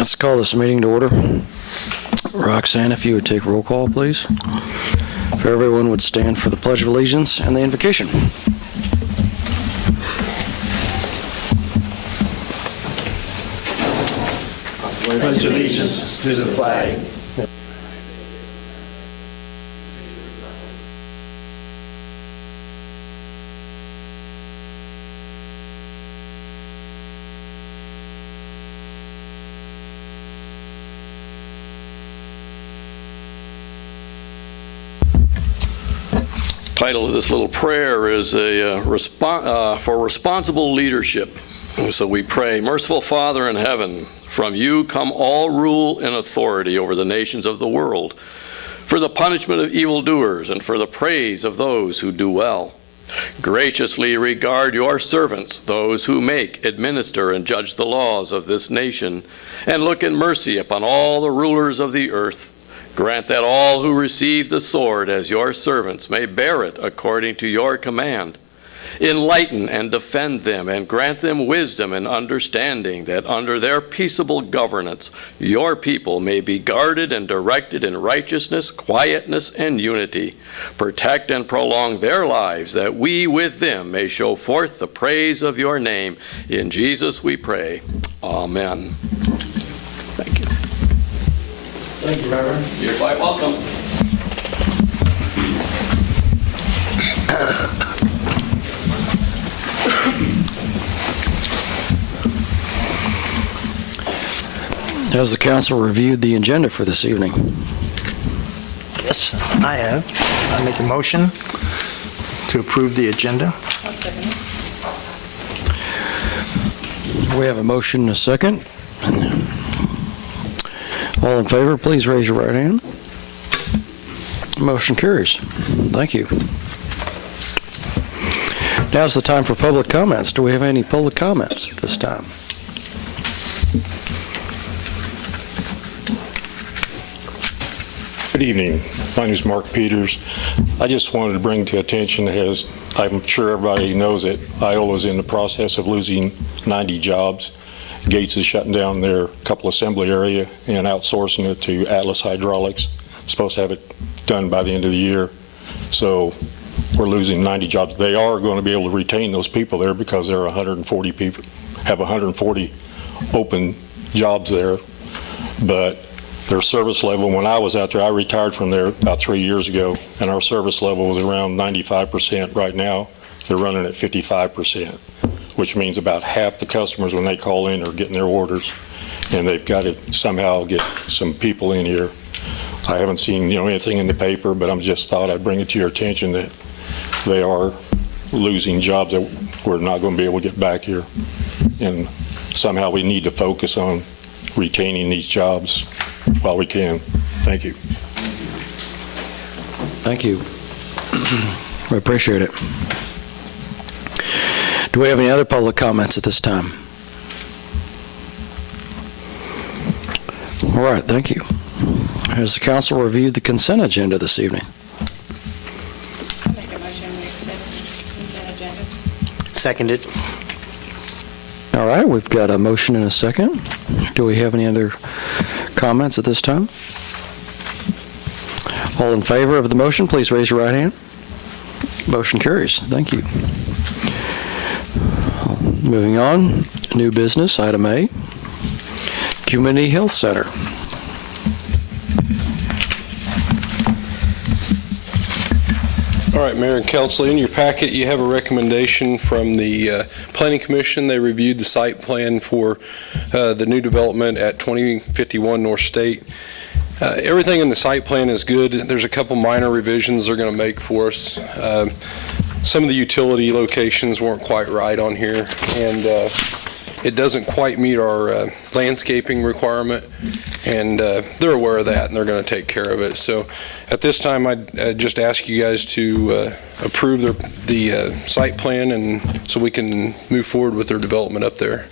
Let's call this meeting to order. Roxanne, if you would take roll call, please. If everyone would stand for the Pledge of Allegiance and the invocation. Pledge allegiance to the flag. Title of this little prayer is for responsible leadership. So we pray, merciful Father in heaven, from you come all rule and authority over the nations of the world, for the punishment of evildoers and for the praise of those who do well. Graciously regard your servants, those who make, administer, and judge the laws of this nation, and look in mercy upon all the rulers of the earth. Grant that all who receive the sword as your servants may bear it according to your command. Enlighten and defend them, and grant them wisdom and understanding, that under their peaceable governance your people may be guarded and directed in righteousness, quietness, and unity. Protect and prolong their lives, that we with them may show forth the praise of your name. In Jesus we pray. Amen. Thank you. Thank you, Reverend. You're quite welcome. Has the council reviewed the agenda for this evening? Yes, I have. I make a motion to approve the agenda. I'll second it. We have a motion and a second. All in favor, please raise your right hand. Motion carries. Thank you. Now's the time for public comments. Do we have any public comments at this time? Good evening. My name is Mark Peters. I just wanted to bring to attention, as I'm sure everybody knows it, Iola is in the process of losing 90 jobs. Gates is shutting down their couple assembly area and outsourcing it to Atlas Hydraulics. Supposed to have it done by the end of the year. So we're losing 90 jobs. They are going to be able to retain those people there because there are 140 people, have 140 open jobs there. But their service level, when I was out there, I retired from there about 3 years ago, and our service level was around 95%. Right now, they're running at 55%, which means about half the customers when they call in are getting their orders, and they've got to somehow get some people in here. I haven't seen anything in the paper, but I'm just thought I'd bring it to your attention that they are losing jobs that we're not going to be able to get back here, and somehow we need to focus on retaining these jobs while we can. Thank you. Thank you. We appreciate it. Do we have any other public comments at this time? All right, thank you. Has the council reviewed the consent agenda this evening? I'll make a motion to accept consent agenda. Seconded. All right, we've got a motion and a second. Do we have any other comments at this time? All in favor of the motion, please raise your right hand. Motion carries. Thank you. Moving on, new business, item A, Community Health Center. All right, Mayor and Council, in your packet you have a recommendation from the Planning Commission. They reviewed the site plan for the new development at 2051 North State. Everything in the site plan is good. There's a couple minor revisions they're going to make for us. Some of the utility locations weren't quite right on here, and it doesn't quite meet our landscaping requirement, and they're aware of that, and they're going to take care of it. So at this time, I'd just ask you guys to approve the site plan, and so we can move forward with their development up there.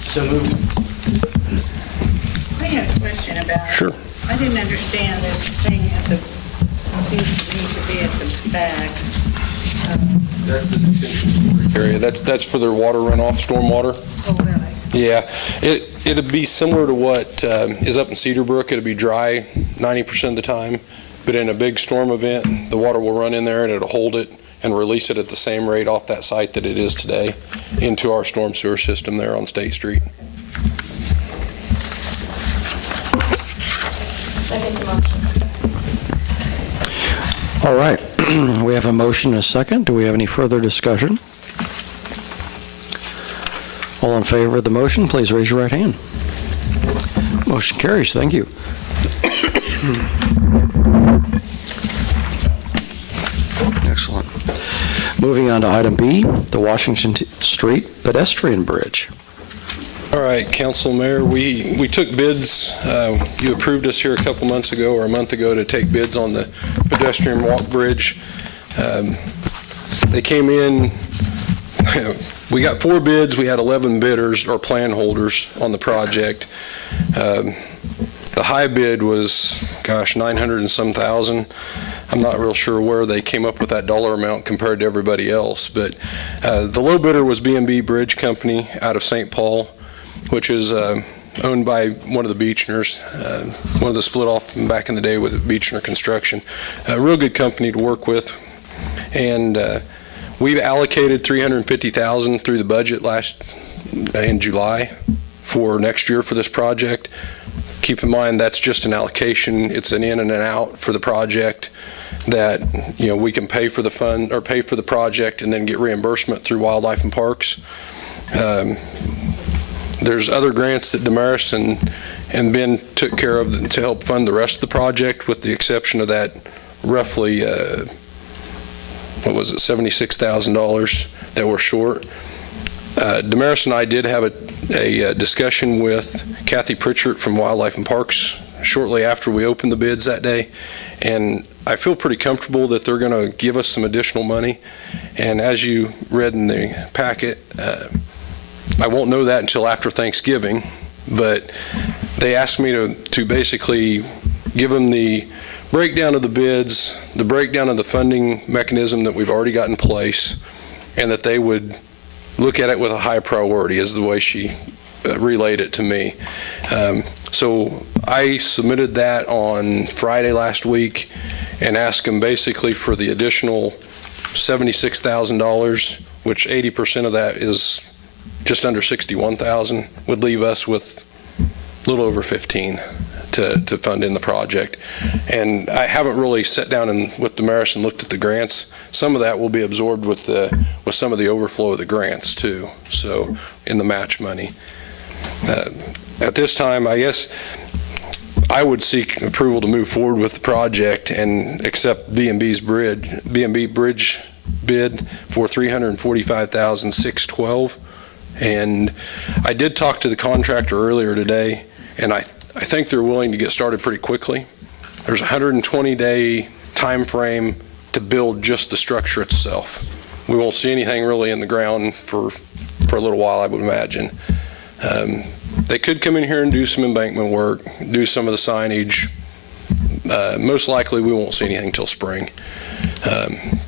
So moved. I have a question about it. Sure. I didn't understand this thing at the, seems to me to be at the back. That's the detention area. That's for their water runoff, storm water. Oh, really? Yeah, it'd be similar to what is up in Cedarbrook. It'll be dry 90% of the time, but in a big storm event, the water will run in there and it'll hold it and release it at the same rate off that site that it is today into our storm sewer system there on State Street. Second the motion. All right, we have a motion and a second. Do we have any further discussion? All in favor of the motion, please raise your right hand. Motion carries. Thank you. Excellent. Moving on to item B, the Washington Street pedestrian bridge. All right, Council, Mayor, we took bids. You approved us here a couple months ago or a month ago to take bids on the pedestrian walk bridge. They came in, we got 4 bids. We had 11 bidders or plan holders on the project. The high bid was, gosh, 900 and some thousand. I'm not real sure where they came up with that dollar amount compared to everybody else, but the low bidder was B&B Bridge Company out of St. Paul, which is owned by one of the Beechners, one of the split off back in the day with Beechner Construction. A real good company to work with. And we've allocated $350,000 through the budget in July for next year for this project. Keep in mind that's just an allocation. It's an in and an out for the project that, you know, we can pay for the fund or pay for the project and then get reimbursement through Wildlife and Parks. There's other grants that Damaris and Ben took care of to help fund the rest of the project, with the exception of that roughly, what was it, $76,000 that we're short. Damaris and I did have a discussion with Kathy Pritchard from Wildlife and Parks shortly after we opened the bids that day, and I feel pretty comfortable that they're going to give us some additional money. And as you read in the packet, I won't know that until after Thanksgiving, but they asked me to basically give them the breakdown of the bids, the breakdown of the funding mechanism that we've already got in place, and that they would look at it with a high priority, is the way she relayed it to me. So I submitted that on Friday last week and asked them basically for the additional $76,000, which 80% of that is just under 61,000, would leave us with a little over 15 to fund in the project. And I haven't really sat down with Damaris and looked at the grants. Some of that will be absorbed with some of the overflow of the grants too, so in the match money. At this time, I guess I would seek approval to move forward with the project and accept B&B Bridge bid for $345,612. And I did talk to the contractor earlier today, and I think they're willing to get started pretty quickly. There's a 120-day time frame to build just the structure itself. We won't see anything really in the ground for a little while, I would imagine. They could come in here and do some embankment work, do some of the signage. Most likely we won't see anything till spring.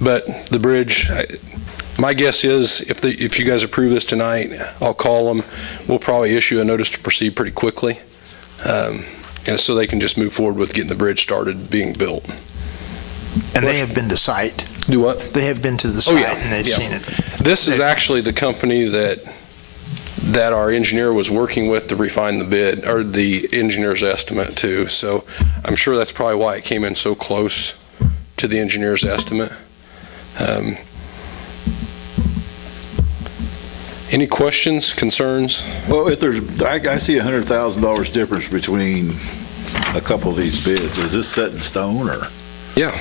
But the bridge, my guess is if you guys approve this tonight, I'll call them. We'll probably issue a notice to proceed pretty quickly, and so they can just move forward with getting the bridge started being built. And they have been to site. Do what? They have been to the site and they've seen it. This is actually the company that our engineer was working with to refine the bid, or the engineer's estimate too. So I'm sure that's probably why it came in so close to the engineer's estimate. Any questions, concerns? Well, if there's, I see $100,000 difference between a couple of these bids. Is this set in stone, or? Yeah.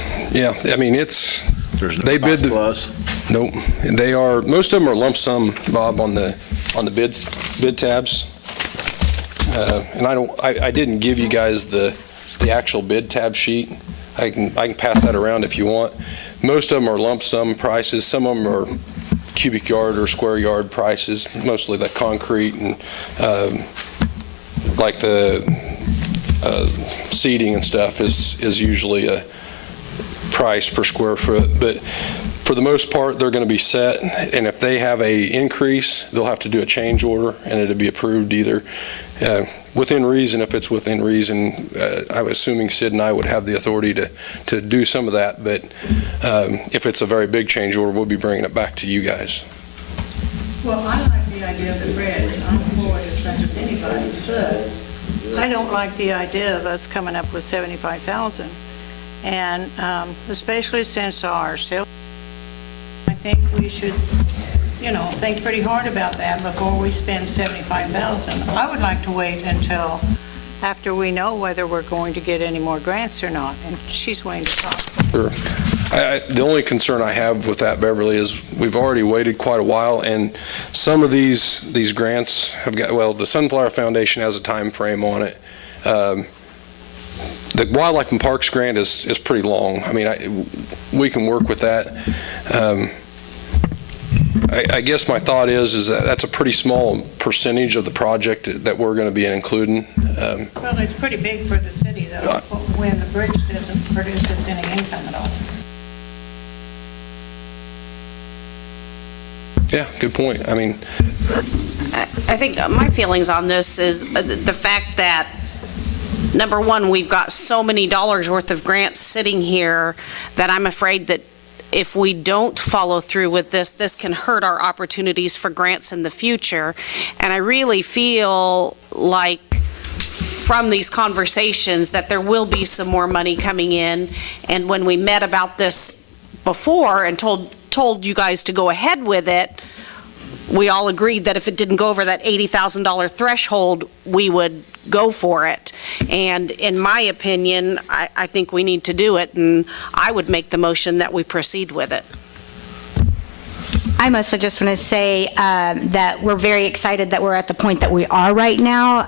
I mean, There's no they bid cost plus? Nope. They are, most of them are lump sum, Bob, on the bid tabs. And I didn't give you guys the actual bid tab sheet. I can pass that around if you want. Most of them are lump sum prices. Some of them are cubic yard or square yard prices, mostly the concrete and like the seating and stuff is usually a price per square foot. But For the most part, they're going to be set, and if they have a increase, they'll have to do a change order, and it'll be approved either within reason. If it's within reason, I'm assuming Sid and I would have the authority to do some of that, but if it's a very big change order, we'll be bringing it back to you guys. Well, I like the idea of the bridge. I'm for it as much as anybody, but I don't like the idea of us coming up with $75,000. And especially since our sales, I think we should, think pretty hard about that before we spend $75,000. I would like to wait until after we know whether we're going to get any more grants or not, and she's willing to talk. Sure. The only concern I have with that, Beverly, is we've already waited quite a while, and some of these grants have got, well, the Sunflower Foundation has a time frame on it. The Wildlife and Parks grant is pretty long. I mean, we can work with that. I guess my thought is that that's a pretty small percentage of the project that we're going to be including. Well, it's pretty big for the city, though, when the bridge doesn't produce us any income at all. Yeah, good point. I mean, I think my feelings on this is the fact that, number one, we've got so many dollars worth of grants sitting here that I'm afraid that if we don't follow through with this, this can hurt our opportunities for grants in the future. And I really feel like from these conversations that there will be some more money coming in. And when we met about this before and told you guys to go ahead with it, we all agreed that if it didn't go over that $80,000 threshold, we would go for it. And in my opinion, I think we need to do it, and I would make the motion that we proceed with it. I mostly just want to say that we're very excited that we're at the point that we are right now.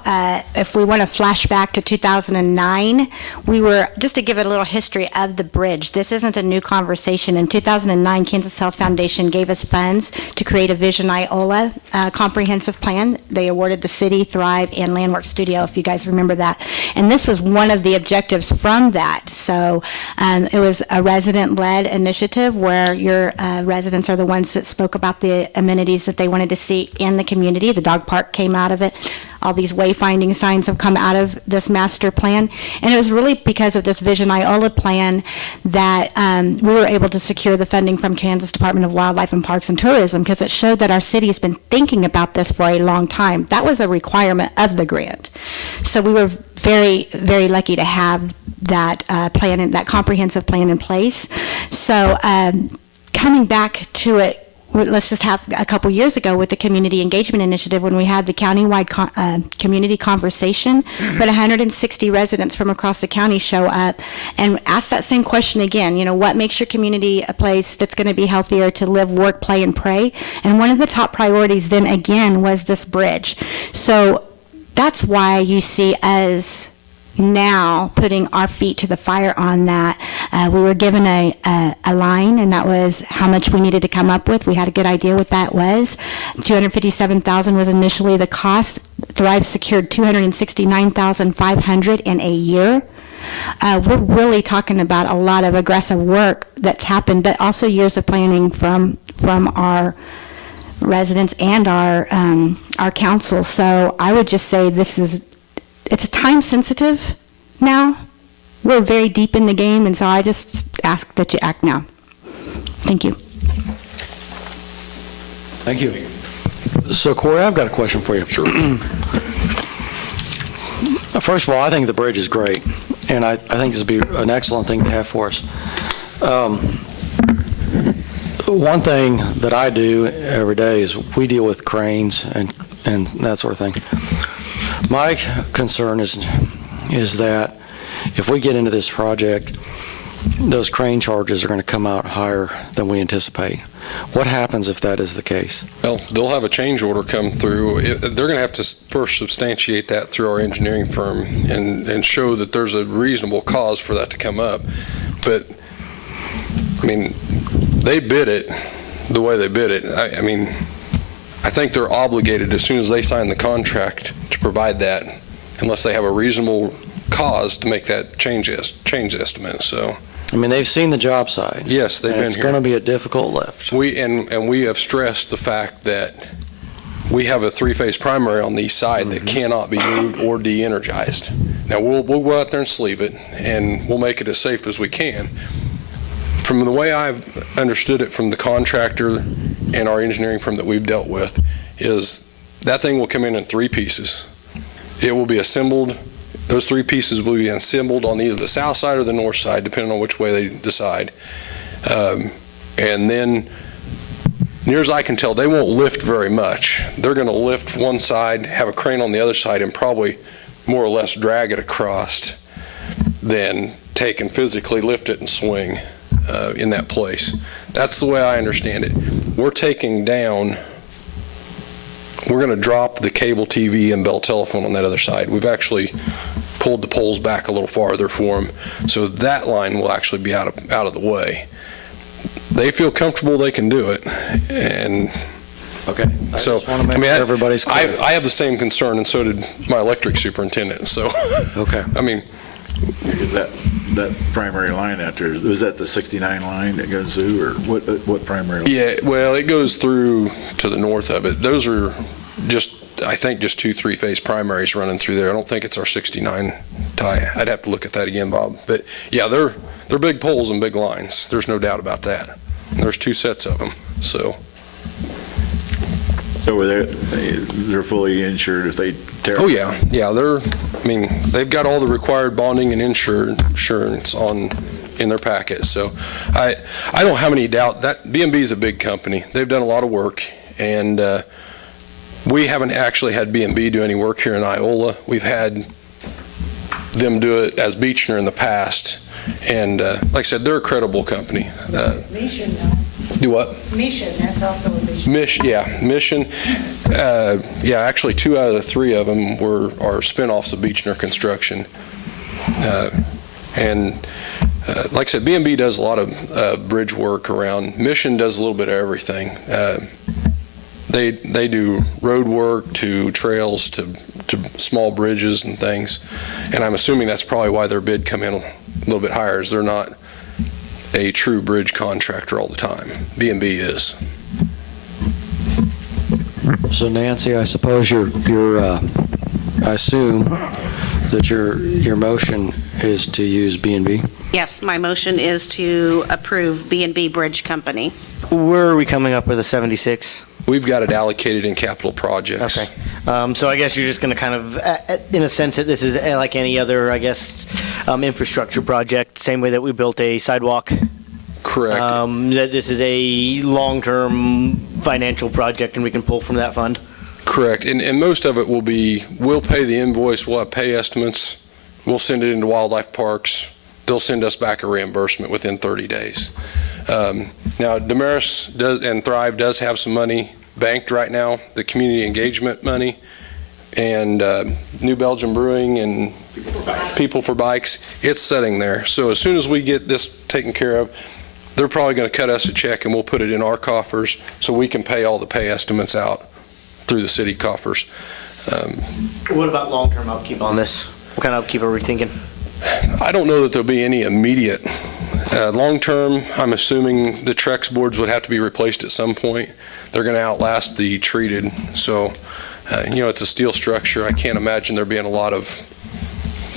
If we want to flash back to 2009, we were, just to give it a little history of the bridge, this isn't a new conversation. In 2009, Kansas Health Foundation gave us funds to create a Vision Iola comprehensive plan. They awarded the city, Thrive, and Landmark Studio, if you guys remember that. And this was one of the objectives from that. So it was a resident-led initiative where your residents are the ones that spoke about the amenities that they wanted to see in the community. The dog park came out of it. All these wayfinding signs have come out of this master plan. And it was really because of this Vision Iola plan that we were able to secure the funding from Kansas Department of Wildlife and Parks and Tourism, because it showed that our city has been thinking about this for a long time. That was a requirement of the grant. So we were very, very lucky to have that plan, and that comprehensive plan in place. So coming back to it, let's just have a couple years ago with the Community Engagement Initiative, when we had the countywide community conversation, but 160 residents from across the county show up and ask that same question again. What makes your community a place that's going to be healthier to live, work, play, and pray? And one of the top priorities then again was this bridge. So that's why you see us now putting our feet to the fire on that. We were given a line, and that was how much we needed to come up with. We had a good idea what that was. $257,000 was initially the cost. Thrive secured $269,500 in a year. We're really talking about a lot of aggressive work that's happened, but also years of planning from our residents and our council. So I would just say it's a time sensitive now. We're very deep in the game, and so I just ask that you act now. Thank you. Thank you. So, Corey, I've got a question for you. Sure. First of all, I think the bridge is great, and I think this would be an excellent thing to have for us. One thing that I do every day is we deal with cranes and that sort of thing. My concern is that if we get into this project, those crane charges are going to come out higher than we anticipate. What happens if that is the case? well, they'll have a change order come through. They're going to have to first substantiate that through our engineering firm and show that there's a reasonable cause for that to come up. But, I mean, they bid it the way they bid it. I mean, I think they're obligated as soon as they sign the contract to provide that, unless they have a reasonable cause to make that change estimate. So I mean, they've seen the job site. Yes, they've and been it's here. going to be a difficult lift. We have stressed the fact that we have a three-phase primary on the east side that cannot be moved or de-energized. Now, we'll go out there and sleeve it, and we'll make it as safe as we can. From the way I've understood it from the contractor and our engineering firm that we've dealt with, is that thing will come in three pieces. It will be assembled, those three pieces will be assembled on either the south side or the north side, depending on which way they decide. And then, near as I can tell, they won't lift very much. They're going to lift one side, have a crane on the other side, and probably more or less drag it across than take and physically lift it and swing in that place. That's the way I understand it. We're taking down, we're going to drop the cable TV and Bell telephone on that other side. We've actually pulled the poles back a little farther for them, so that line will actually be out of the way. They feel comfortable they can do it, and Okay. I just want to make sure everybody's clear. I have the same concern, and so did my electric superintendent, so. Okay. I mean, Is that primary line out there, is that the 69 line that goes through, or what primary line? yeah, well, it goes through to the north of it. Those are I think just 2 3-phase primaries running through there. I don't think it's our 69 tie. I'd have to look at that again, Bob. But yeah, they're big poles and big lines. There's no doubt about that. And there's 2 sets of them, so. So they're fully insured if they tear? Oh, yeah, they've got all the required bonding and insurance in their packet. So I don't have any doubt that B&B is a big company. They've done a lot of work, and we haven't actually had B&B do any work here in Iola. We've had them do it as Beechner in the past, and like I said, they're a credible company. Mission, though. Do what? Mission, that's also a mission. Mission. Actually 2 out of the 3 of them are spinoffs of Beechner Construction. Like I said, B&B does a lot of bridge work around. Mission does a little bit of everything. They do road work to trails to small bridges and things. And I'm assuming that's probably why their bid come in a little bit higher, is they're not a true bridge contractor all the time. B&B is. So Nancy, I suppose I assume that your motion is to use B&B? Yes, my motion is to approve B&B Bridge Company. Where are we coming up with a 76? We've got it allocated in capital projects. Okay. So I guess you're just going to kind of, in a sense, that this is like any other, I guess, infrastructure project, same way that we built a sidewalk. Correct. That this is a long-term financial project and we can pull from that fund. Correct. And most of it will be, we'll pay the invoice, we'll have pay estimates, we'll send it into wildlife parks, they'll send us back a reimbursement within 30 days. Now, Damaris and Thrive does have some money banked right now, the community engagement money, and New Belgium Brewing and People for Bikes. It's sitting there. So as soon as we get this taken care of, they're probably going to cut us a check and we'll put it in our coffers so we can pay all the pay estimates out through the city coffers. What about long-term upkeep on this? What kind of upkeep are we thinking? I don't know that there'll be any immediate. Long-term, I'm assuming the Trex boards would have to be replaced at some point. They're going to outlast the treated. So, it's a steel structure. I can't imagine there being a lot of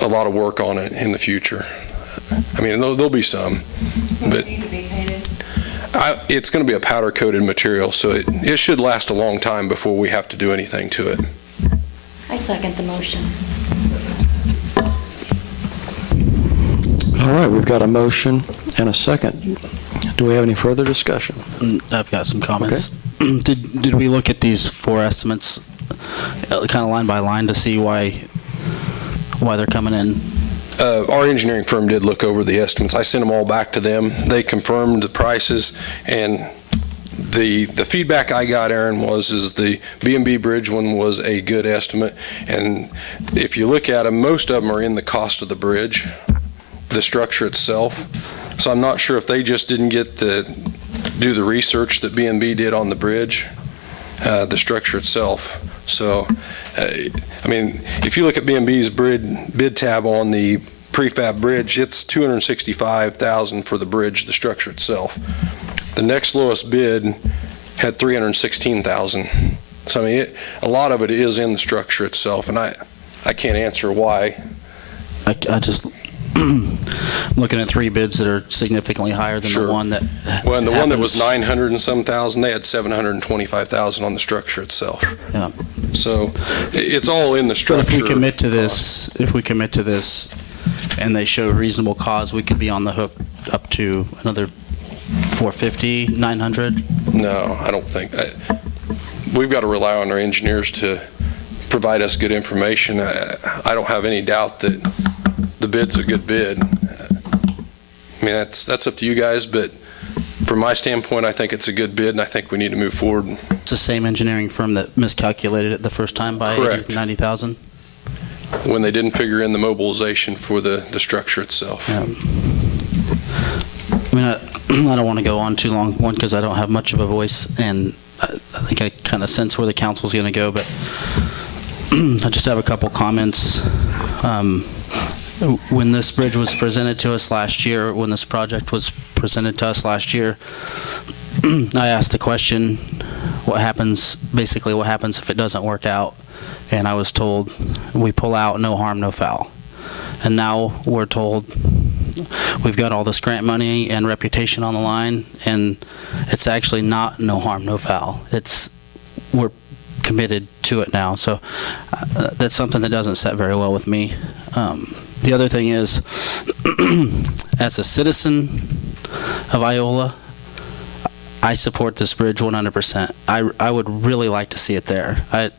work on it in the future. I mean, there'll be some, but Need to be painted. it's going to be a powder-coated material, so it should last a long time before we have to do anything to it. I second the motion. All right, we've got a motion and a second. Do we have any further discussion? I've got some comments. Did we look at these 4 estimates kind of line by line to see why they're coming in? Our engineering firm did look over the estimates. I sent them all back to them. They confirmed the prices, and the feedback I got, Aaron, is the B&B Bridge one was a good estimate. And if you look at them, most of them are in the cost of the bridge, the structure itself. So I'm not sure if they just didn't get do the research that B&B did on the bridge, the structure itself. So, I mean, if you look at B&B's bid tab on the prefab bridge, it's $265,000 for the bridge, the structure itself. The next lowest bid had $316,000. So I mean, a lot of it is in the structure itself, and I can't answer why. I just, looking at three bids that are significantly higher than Sure. the one that. Well, and the one that was happens- 900 and some thousand, they had 725,000 on the structure itself. Yeah. So it's all in the But structure. if we commit to this, and they show reasonable cause, we could be on the hook up to another 450, 900. No, I don't think. We've got to rely on our engineers to provide us good information. I don't have any doubt that the bid's a good bid. I mean, that's up to you guys, but from my standpoint, I think it's a good bid, and I think we need to move forward. It's the same engineering firm that miscalculated it the first time by Correct. 90,000. When they didn't figure in the mobilization for the structure itself. Yeah. I mean, I don't want to go on too long, one, because I don't have much of a voice, and I think I kind of sense where the council's going to go, but I just have a couple comments. When this bridge was presented to us last year, when this project was presented to us last year, I asked the question, what happens if it doesn't work out? And I was told, we pull out, no harm, no foul. And now we're told we've got all this grant money and reputation on the line, and it's actually not no harm, no foul. We're committed to it now. So that's something that doesn't set very well with me. The other thing is, as a citizen of Iola, I support this bridge 100%. I would really like to see it there. I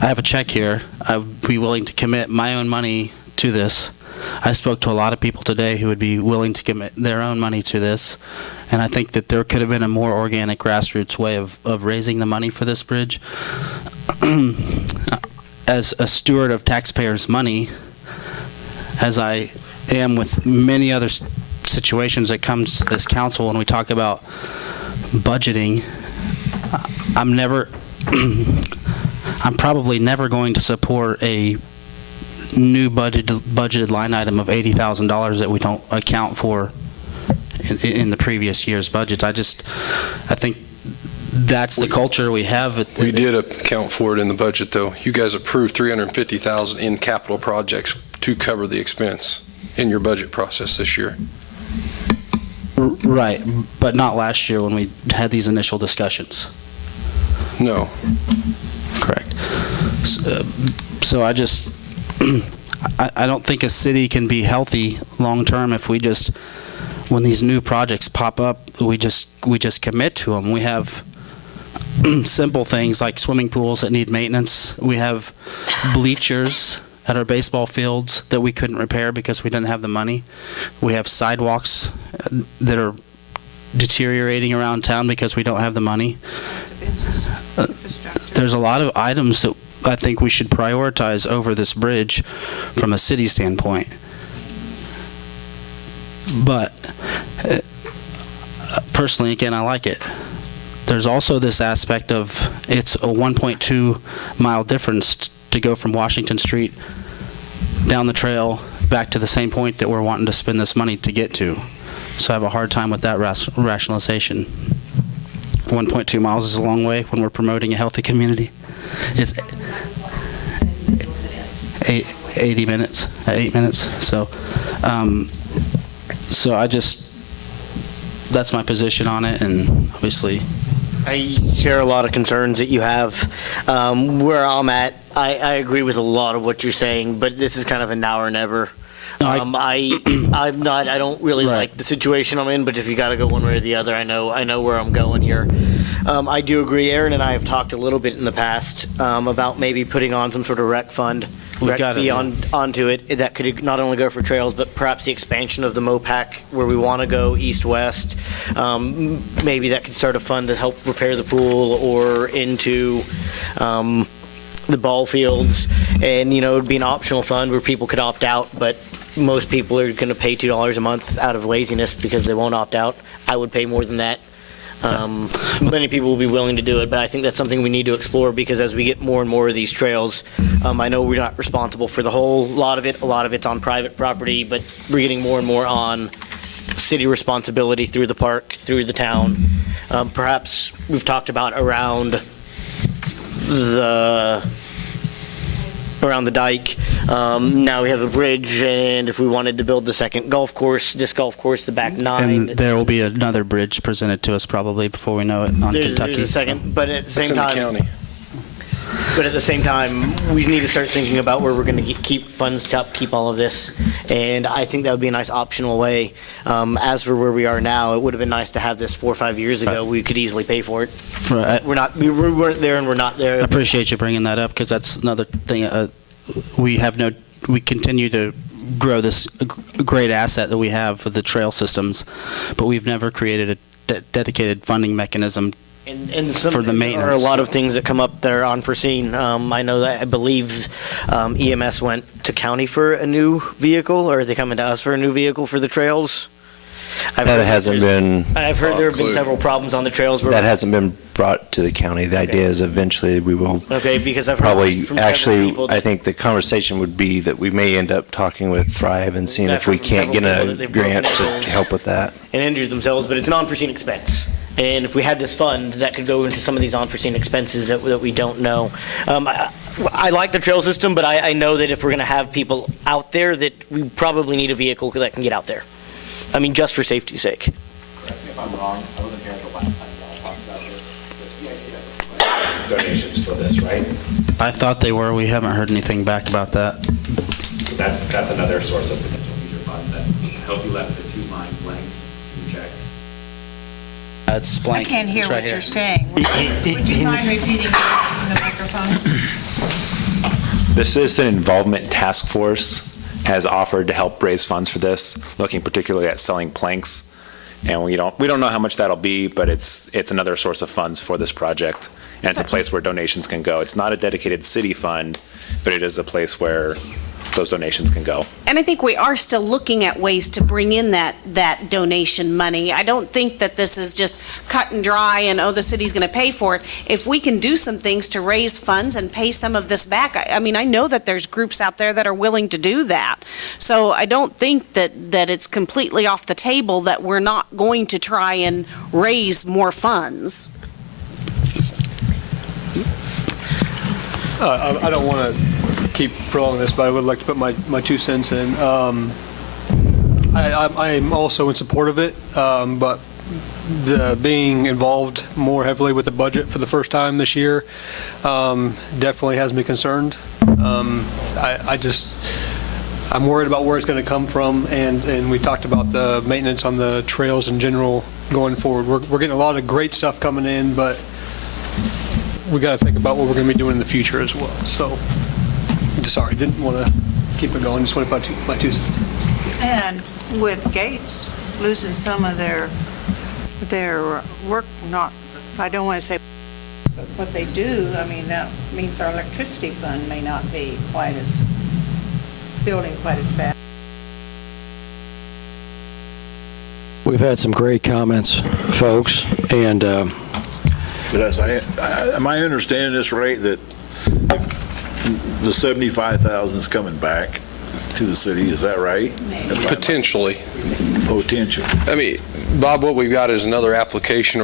have a check here. I would be willing to commit my own money to this. I spoke to a lot of people today who would be willing to commit their own money to this, and I think that there could have been a more organic grassroots way of raising the money for this bridge. As a steward of taxpayers' money, as I am with many other situations that comes to this council when we talk about budgeting, I'm probably never going to support a new budgeted line item of $80,000 that we don't account for in the previous year's budgets. I think that's the culture we have. We did account for it in the budget, though. You guys approved $350,000 in capital projects to cover the expense in your budget process this year. Right, but not last year when we had these initial discussions. No. Correct. So I just, I don't think a city can be healthy long-term if we just, when these new projects pop up, we just commit to them. We have simple things like swimming pools that need maintenance. We have bleachers at our baseball fields that we couldn't repair because we didn't have the money. We have sidewalks that are deteriorating around town because we don't have the money. There's a lot of items that I think we should prioritize over this bridge from a city standpoint. But personally, again, I like it. There's also this aspect of it's a 1.2 mile difference to go from Washington Street down the trail back to the same point that we're wanting to spend this money to get to. So I have a hard time with that rationalization. 1.2 miles is a long way when we're promoting a healthy community. It's 8 minutes. So that's my position on it, and obviously I share a lot of concerns that you have. Where I'm at, I agree with a lot of what you're saying, but this is kind of a now or never. No, I don't really like the situation I'm in, but if you got to go one way or the other, I know where I'm going here. I do agree. Aaron and I have talked a little bit in the past about maybe putting on some sort of rec fee onto it that could not only go for trails, but perhaps the expansion of the MOPAC where we want to go east-west. Maybe that could start a fund to help repair the pool or into the ball fields. And, it would be an optional fund where people could opt out, but most people are going to pay $2 a month out of laziness because they won't opt out. I would pay more than that. Many people will be willing to do it, but I think that's something we need to explore, because as we get more and more of these trails, I know we're not responsible for the whole lot of it. A lot of it's on private property, but we're getting more and more on city responsibility through the park, through the town. Perhaps we've talked about around the dike. Now we have the bridge, and if we wanted to build the second golf course, disc golf course, the back 9. And there will be another bridge presented to us probably before we know it on Kentucky. There's a second, but at the That's same in the time, county. but at the same time, we need to start thinking about where we're going to keep funds to upkeep all of this. And I think that would be a nice optional way. As for where we are now, it would have been nice to have this 4 or 5 years ago. We could easily pay for it. Right. We weren't there, and we're not there. I appreciate you bringing that up, because that's another thing. We continue to grow this great asset that we have for the trail systems, but we've never created a dedicated funding mechanism And for the there are a maintenance. lot of things that come up that are unforeseen. I know that, I believe EMS went to county for a new vehicle, or are they coming to us for a new vehicle for the trails? I've That heard hasn't been, I've heard there have been several problems on the trails. that hasn't been brought to the county. The idea is eventually we will Okay, because I've heard probably, from several actually, people I that- think the conversation would be that we may end up talking with Thrive and seeing Yeah, if we from can't get several people a that they've broken grant to ankles. help with that. and injured themselves, but it's an unforeseen expense. And if we had this fund, that could go into some of these unforeseen expenses that we don't know. I like the trail system, but I know that if we're going to have people out there, that we probably need a vehicle that can get out there. I mean, just for safety's sake. Correct me if I'm wrong, I wasn't here the last time y'all talked about this. The CIC donations for this, right? I thought they were. We haven't heard anything back about that. So that's another source of potential future funds, and I hope you left the 2 line blank in check. It's I blank. can't hear It's right what here. you're saying. Would you mind repeating that in the microphone? The Citizen Involvement Task Force has offered to help raise funds for this, looking particularly at selling planks. And we don't know how much that'll be, but it's another source of funds for this project. And it's a place where donations can go. It's not a dedicated city fund, but it is a place where those donations can go. And I think we are still looking at ways to bring in that donation money. I don't think that this is just cut and dry and, oh, the city's going to pay for it. If we can do some things to raise funds and pay some of this back, I mean, I know that there's groups out there that are willing to do that. So I don't think that it's completely off the table that we're not going to try and raise more funds. I don't want to keep prolonging this, but I would like to put my 2 cents in. I am also in support of it, but being involved more heavily with the budget for the first time this year definitely has me concerned. I'm worried about where it's going to come from, and we talked about the maintenance on the trails in general going forward. We're getting a lot of great stuff coming in, but we got to think about what we're going to be doing in the future as well. So, sorry, didn't want to keep it going. Just want to put my 2 cents in. And with Gates losing some of their work, I don't want to say what they do, I mean, that means our electricity fund may not be building quite as fast. We've had some great comments, folks, and But am I understanding this right, that the 75,000 is coming back to the city, is that right? Potentially. Potential. I mean, Bob, what we've got is another application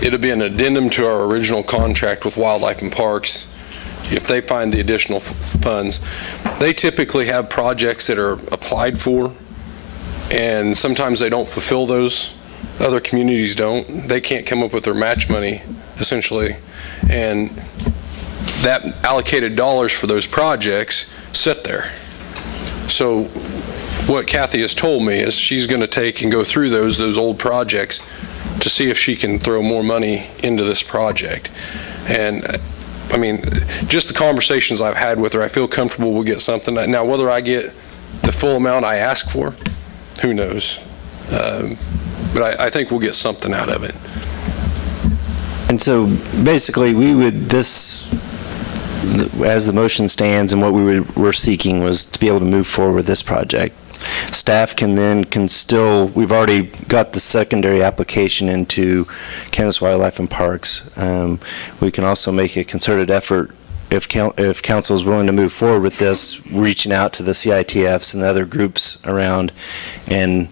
it'll be an addendum to our original contract with Wildlife and Parks. If they find the additional funds, they typically have projects that are applied for, and sometimes they don't fulfill those. Other communities don't. They can't come up with their match money, essentially. And that allocated dollars for those projects sit there. So what Kathy has told me is she's going to take and go through those old projects to see if she can throw more money into this project. And I mean, just the conversations I've had with her, I feel comfortable we'll get something. Now, whether I get the full amount I ask for, who knows? But I think we'll get something out of it. And so basically, as the motion stands and what we're seeking was to be able to move forward with this project. Staff can still, we've already got the secondary application into Kansas Wildlife and Parks. We can also make a concerted effort, if council is willing to move forward with this, reaching out to the CITFs and the other groups around and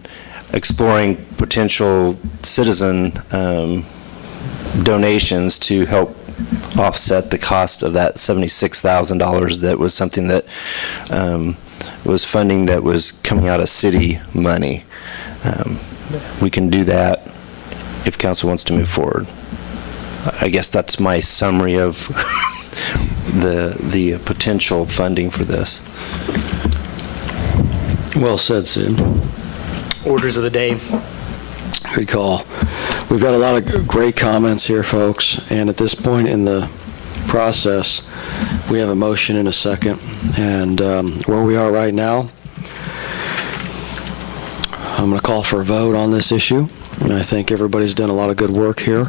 exploring potential citizen donations to help offset the cost of that $76,000 that was something that was funding that was coming out of city money. We can do that if council wants to move forward. I guess that's my summary of the potential funding for this. Well said, Sid. Orders of the day. Good call. We've got a lot of great comments here, folks, and at this point in the process, we have a motion and a second, and where we are right now, I'm going to call for a vote on this issue, and I think everybody's done a lot of good work here.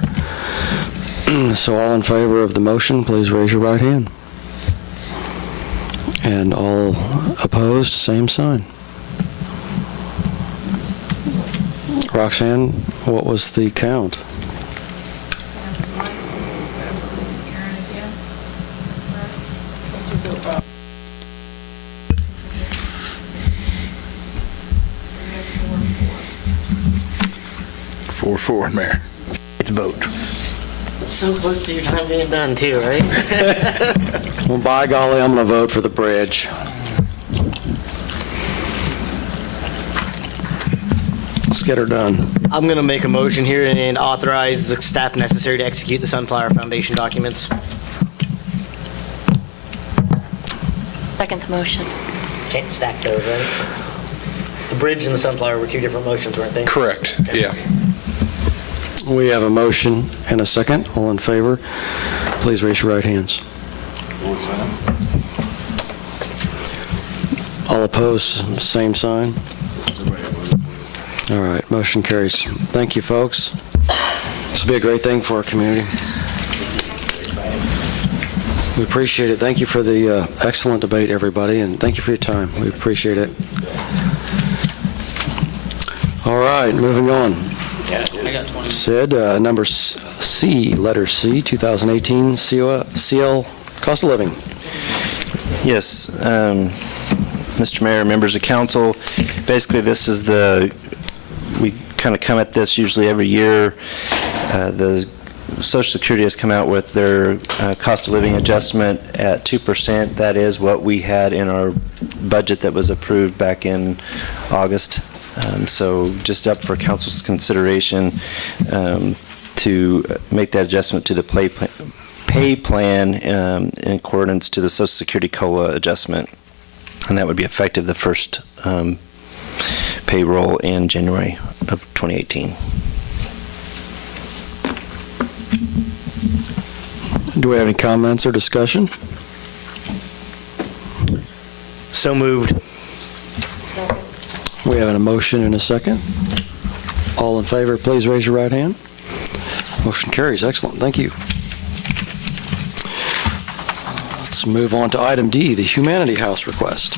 So all in favor of the motion, please raise your right hand. And all opposed, same sign. Roxanne, what was the count? Four, Mayor. It's vote. So close to your time being done too, right? Well, by golly, I'm going to vote for the bridge. Let's get her done. I'm going to make a motion here and authorize the staff necessary to execute the Sunflower Foundation documents. Second the motion. Can't stack those, right? The bridge and the Sunflower were two different motions, weren't they? Correct, Okay. yeah. We have a motion and a second. All in favor, please raise your right hands. All opposed, same sign. All right, motion carries. Thank you, folks. This will be a great thing for our community. We appreciate it. Thank you for the excellent debate, everybody, and thank you for your time. We appreciate it. All right, moving on. Sid, number C, letter C, 2018 CL cost of living. Yes, Mr. Mayor, members of council, basically this is we kind of come at this usually every year. The Social Security has come out with their cost of living adjustment at 2%. That is what we had in our budget that was approved back in August. So just up for council's consideration to make that adjustment to the pay plan in accordance to the Social Security COLA adjustment. And that would be effective the first payroll in January of 2018. Do we have any comments or discussion? So moved. We have a motion and a second. All in favor, please raise your right hand. Motion carries. Excellent. Thank you. Let's move on to item D, the Humanity House request.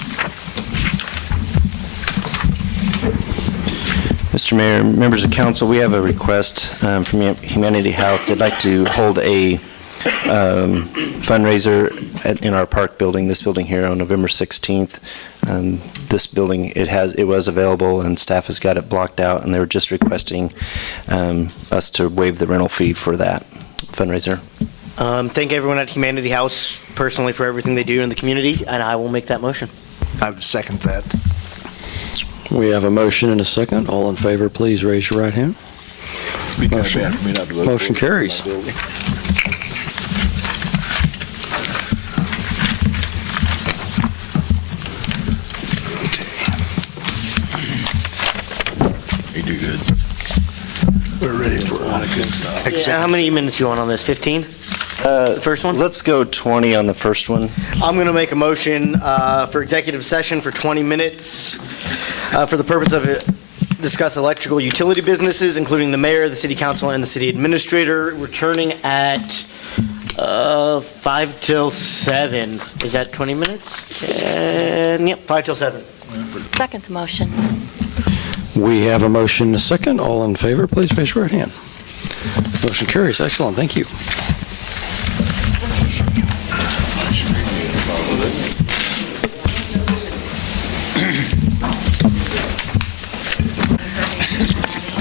Mr. Mayor, members of council, we have a request from Humanity House. They'd like to hold a fundraiser in our park building, this building here, on November 16th. This building, it was available and staff has got it blocked out, and they were just requesting us to waive the rental fee for that fundraiser. Thank everyone at Humanity House personally for everything they do in the community, and I will make that motion. I would second that. We have a motion and a second. All in favor, please raise your right hand. Be kind of bad for me not to vote Motion for it. carries. You do good. We're ready for A lot of good stuff. Yeah, how many minutes you want on this? 15? The first one? Let's go 20 on the first one. I'm going to make a motion for executive session for 20 minutes for the purpose of discuss electrical utility businesses, including the mayor, the city council, and the city administrator, returning at 5 till 7. Is that 20 minutes? Yep, 5 till 7. Second the motion. We have a motion and a second. All in favor, please raise your right hand. Motion carries. Excellent. Thank you.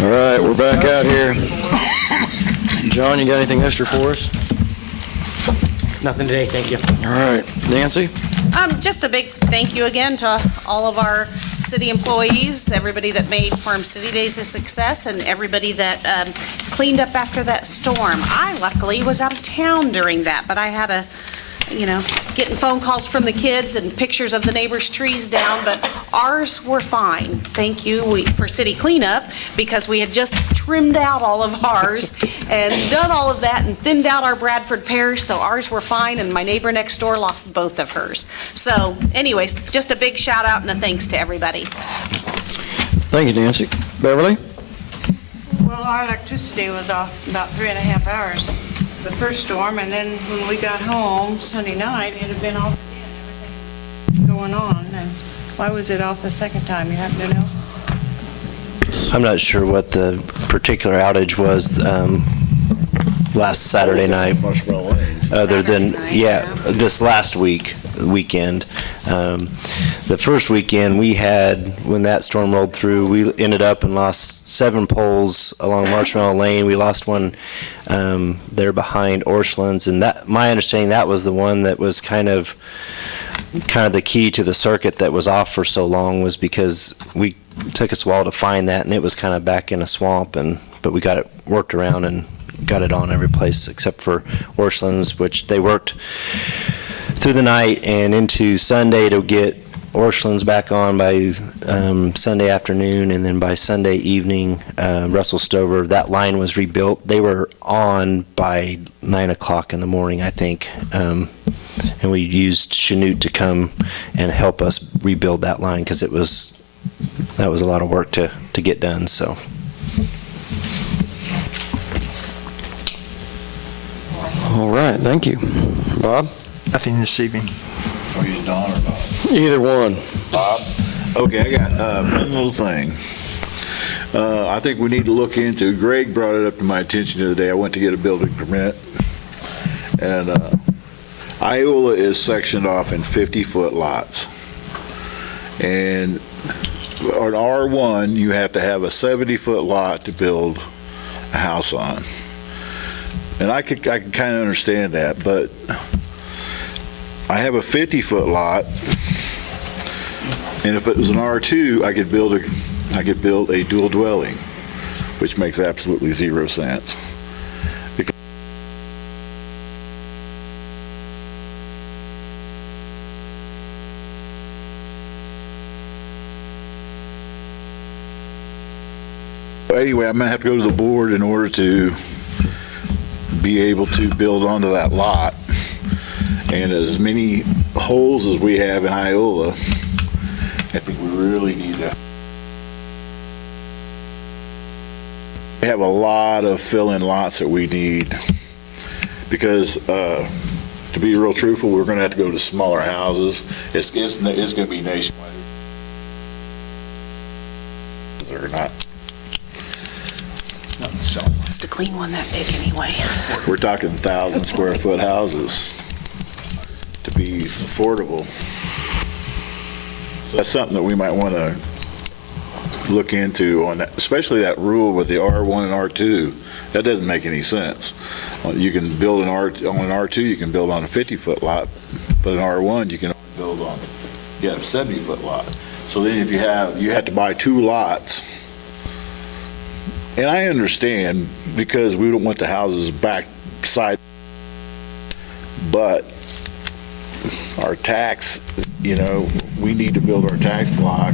All right, we're back out here. John, you got anything extra for us? Nothing today, thank you. All right. Nancy? Just a big thank you again to all of our city employees, everybody that made Farm City Days a success, and everybody that cleaned up after that storm. I luckily was out of town during that, but I had a, getting phone calls from the kids and pictures of the neighbors' trees down, but ours were fine. Thank you for city cleanup, because we had just trimmed out all of ours and done all of that and thinned out our Bradford pears, so ours were fine, and my neighbor next door lost both of hers. So anyways, just a big shout out and a thanks to everybody. Thank you, Nancy. Beverly? Well, our electricity was off about 3.5 hours, the first storm, and then when we got home Sunday night, it had been off again, everything going on. And why was it off the second time, you happen to know? I'm not sure what the particular outage was last Saturday night, other than, this last weekend. The first weekend we had, when that storm rolled through, we ended up and lost 7 poles along Marshmallow Lane. We lost one there behind Orchlands, and that, my understanding, that was the one that was kind of the key to the circuit that was off for so long, was because we took us a while to find that, and it was kind of back in a swamp, but we got it worked around and got it on every place except for Orchlands, which they worked through the night and into Sunday to get Orchlands back on by Sunday afternoon, and then by Sunday evening, Russell Stover, that line was rebuilt. They were on by 9 o'clock in the morning, I think, and we used Chanute to come and help us rebuild that line, because that was a lot of work to get done. So. All right, thank you. Bob? Nothing this evening. Or he's Don or Bob? Either one. Bob? Okay, I got one little thing. I think we need to look into, Greg brought it up to my attention the other day. I went to get a building permit, and Iola is sectioned off in 50-foot lots. And on R1, you have to have a 70-foot lot to build a house on. And I can kind of understand that, but I have a 50-foot lot, and if it was an R2, I could build a dual dwelling, which makes absolutely zero sense. Anyway, I'm going to have to go to the board in order to be able to build onto that lot. And as many holes as we have in Iola, I think we really need to. We have a lot of fill-in lots that we need, because to be real truthful, we're going to have to go to smaller houses. It's going to be nationwide. They're not. It's to clean one that big anyway. We're talking 1,000 square foot houses to be affordable. So that's something that we might want to look into on that, especially that rule with the R1 and R2. That doesn't make any sense. You can build on an R2, you can build on a 50-foot lot, but an R1 you can build on a 70-foot lot. So then if you have to buy 2 lots. And I understand, because we don't want the houses backside, but our tax, we need to build our tax block,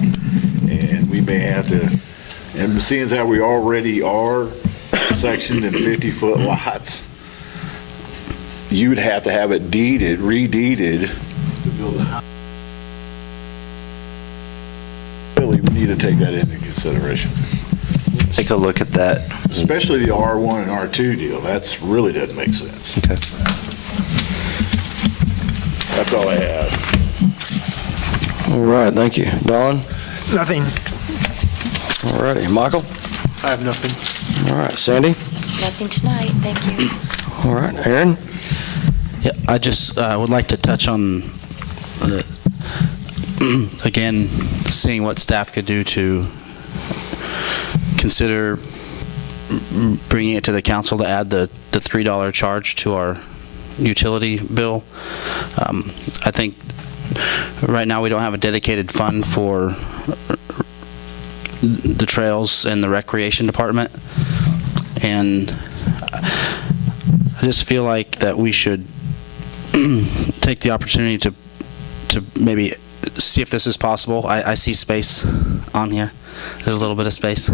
and we may have to, and seeing as how we already are sectioned in 50-foot lots, you'd have to have it redeeded to build a house. Really, we need to take that into consideration. Take a look at that. Especially the R1 and R2 deal. That's really doesn't make sense. Okay. That's all I have. All right, thank you. Don? Nothing. All righty. Michael? I have nothing. All right. Sandy? Nothing tonight, thank you. All right. Aaron? Yeah, I just would like to touch on, again, seeing what staff could do to consider bringing it to the council to add the $3 charge to our utility bill. I think right now we don't have a dedicated fund for the trails and the recreation department, and I just feel like that we should take the opportunity to maybe see if this is possible. I see space on here. There's a little bit of space.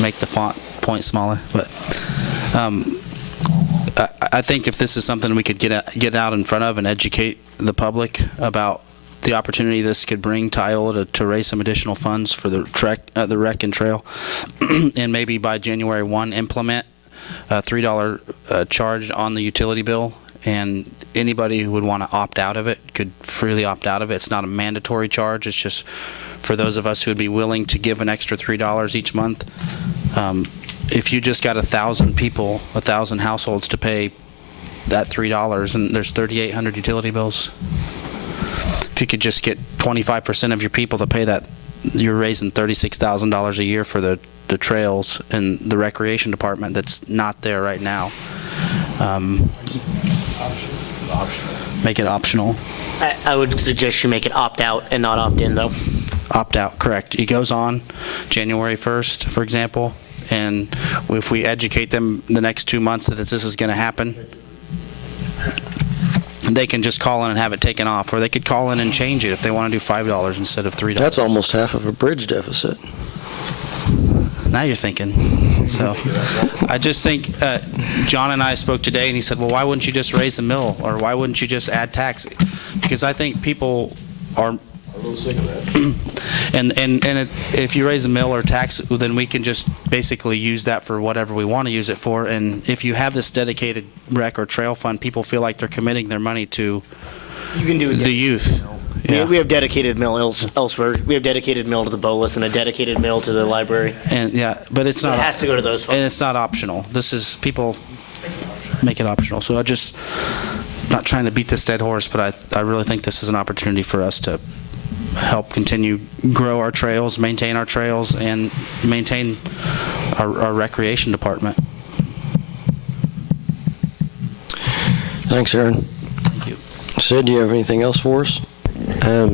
Make the font point smaller, but I think if this is something we could get out in front of and educate the public about the opportunity this could bring to Iola to raise some additional funds for the rec and trail, and maybe by January 1 implement a $3 charge on the utility bill, and anybody who would want to opt out of it could freely opt out of it. It's not a mandatory charge. It's just for those of us who would be willing to give an extra $3 each month. If you just got 1,000 people, 1,000 households to pay that $3, and there's 3,800 utility bills. If you could just get 25% of your people to pay that, you're raising $36,000 a year for the trails and the recreation department that's not there right now. Make it optional. I would suggest you make it opt out and not opt in, though. Opt out, correct. It goes on January 1st, for example, and if we educate them the next 2 months that this is going to happen, they can just call in and have it taken off, or they could call in and change it if they want to do $5 instead of $3. That's almost half of a bridge deficit. Now you're thinking. So I just think John and I spoke today, and he said, well, why wouldn't you just raise the mill, or why wouldn't you just add tax? Because I think people are a little sick of that. and if you raise a mill or tax, then we can just basically use that for whatever we want to use it for. And if you have this dedicated rec or trail fund, people feel like they're committing their money to You can do the youth. Yeah. We have dedicated mill elsewhere. We have dedicated mill to the Bolus and a dedicated mill to the library. And yeah, but it's not. It has to go to those funds. And it's not optional. This is, people make it optional. So I just, not trying to beat this dead horse, but I really think this is an opportunity for us to help continue grow our trails, maintain our trails, and maintain our recreation department. Thanks, Aaron. Thank you. Sid, do you have anything else for us?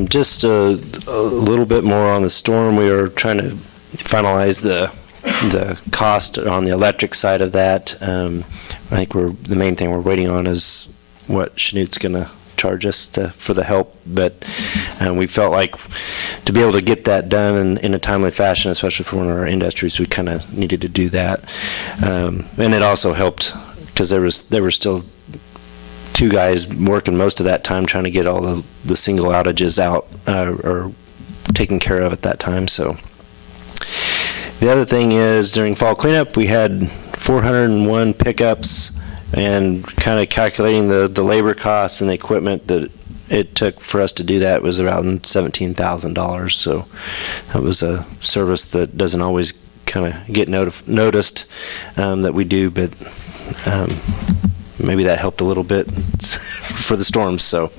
Just a little bit more on the storm. We are trying to finalize the cost on the electric side of that. I think the main thing we're waiting on is what Chanute's going to charge us for the help, but we felt like to be able to get that done in a timely fashion, especially for one of our industries, we kind of needed to do that. And it also helped because there were still two guys working most of that time trying to get all the single outages out or taken care of at that time. So the other thing is during fall cleanup, we had 401 pickups, and kind of calculating the labor costs and the equipment that it took for us to do that was around $17,000. So that was a service that doesn't always kind of get noticed that we do, but maybe that helped a little bit for the storms. So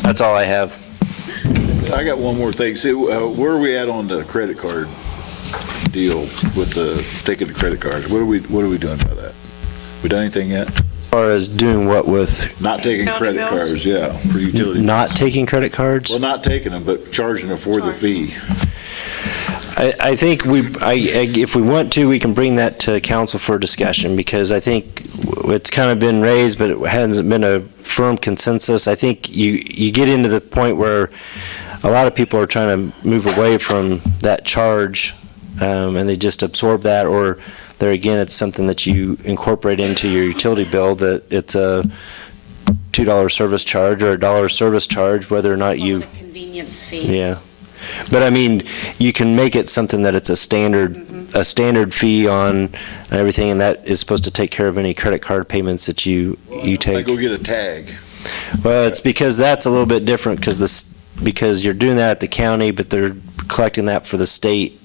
that's all I have. I got one more thing. See, where are we at on the credit card deal with taking the credit cards? What are we doing about that? We done anything yet? As far as doing what with? Not taking credit cards, yeah, for utilities. Not taking credit cards? Well, not taking them, but charging them for the fee. I think if we want to, we can bring that to council for discussion, because I think it's kind of been raised, but it hasn't been a firm consensus. I think you get into the point where a lot of people are trying to move away from that charge, and they just absorb that, or there again, it's something that you incorporate into your utility bill, that it's a $2 service charge or a $1 service charge, whether or not you. A convenience fee. Yeah. But I mean, you can make it something that it's a standard fee on everything, and that is supposed to take care of any credit card payments that you I take. go get a tag. Well, it's because that's a little bit different, because you're doing that at the county, but they're collecting that for the state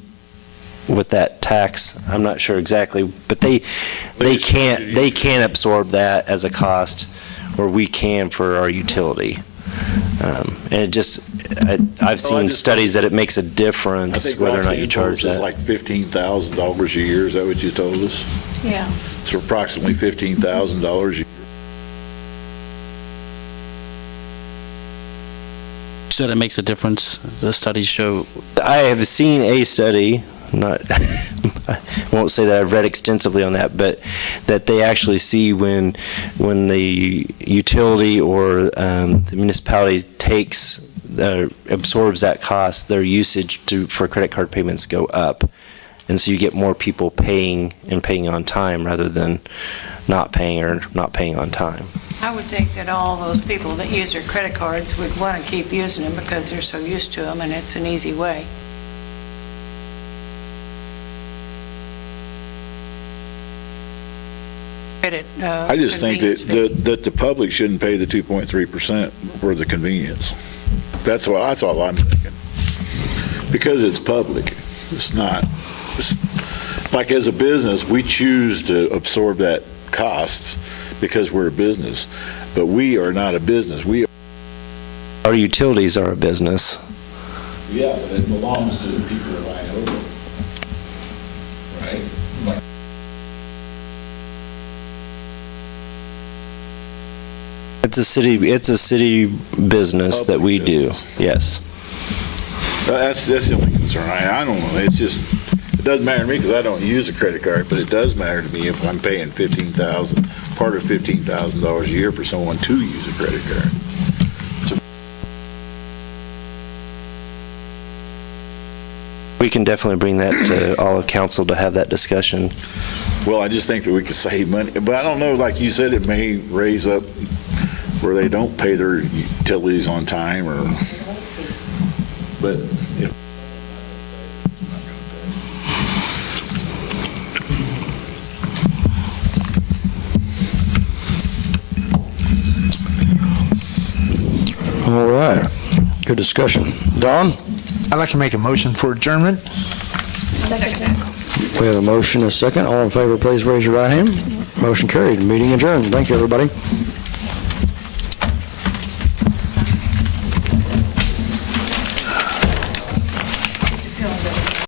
with that tax. I'm not sure exactly, but they can't absorb that as a cost, where we can for our utility. And it just, I've seen studies that it makes a difference whether or not you charge that. It's like $15,000 a year, is that what you told us? Yeah. It's approximately $15,000 a year. You said it makes a difference. The studies show. I have seen a study, not, I won't say that I've read extensively on that, but that they actually see when the utility or the municipality absorbs that cost, their usage for credit card payments go up. And so you get more people paying and paying on time rather than not paying or not paying on time. I would think that all those people that use their credit cards would want to keep using them because they're so used to them and it's an easy way. I just think that the public shouldn't pay the 2.3% for the convenience. That's all I'm thinking. Because it's public. It's not, like as a business, we choose to absorb that cost because we're a business. But we are not a business. Our utilities are a business. Yeah, but it belongs to the people of Iola, right? It's a city business that we do, yes. That's the only concern. I don't know. It's just, it doesn't matter to me because I don't use a credit card, but it does matter to me if I'm paying part of $15,000 a year for someone to use a credit card. We can definitely bring that to all of council to have that discussion. Well, I just think that we could save money, but I don't know, like you said, it may raise up where they don't pay their utilities on time but if All right, good discussion. Don? I'd like to make a motion for adjournment. We have a motion, a second. All in favor, please raise your right hand. Motion carried. Meeting adjourned. Thank you, everybody.